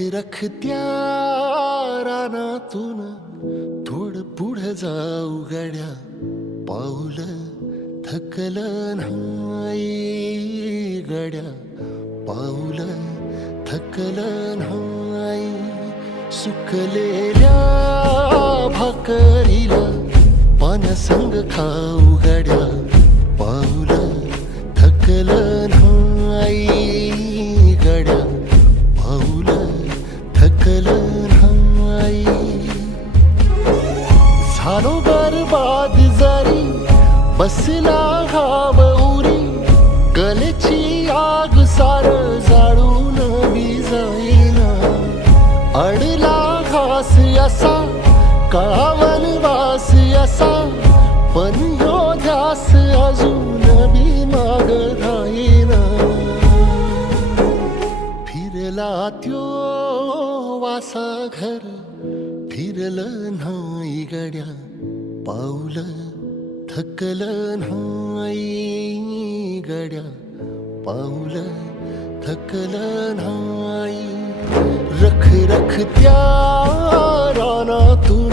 रखत्या रानातून थोडं पुढं जाऊ गड्या, पाऊल थकलं नाही गड्या, पाऊल थकलं नाही. सुकलेल्या भाकरीला पानसंग खाऊ गड्या, पाऊल थकलं नाही गड्या, पाऊल थकलं नाही. झालो बरबाद जरी बसला घाव उरी, कलेची आग सार जाळून बी जाईना. अडला घास असा काळा वनवास असा, पण ह्यो ध्यास अजून बी माग राहीना. फिरला त्यो वासा घर फिरलं नाही गड्या, पाऊल थकलं नाही गड्या, पाऊल थकलं नाही. रखत्या रानातून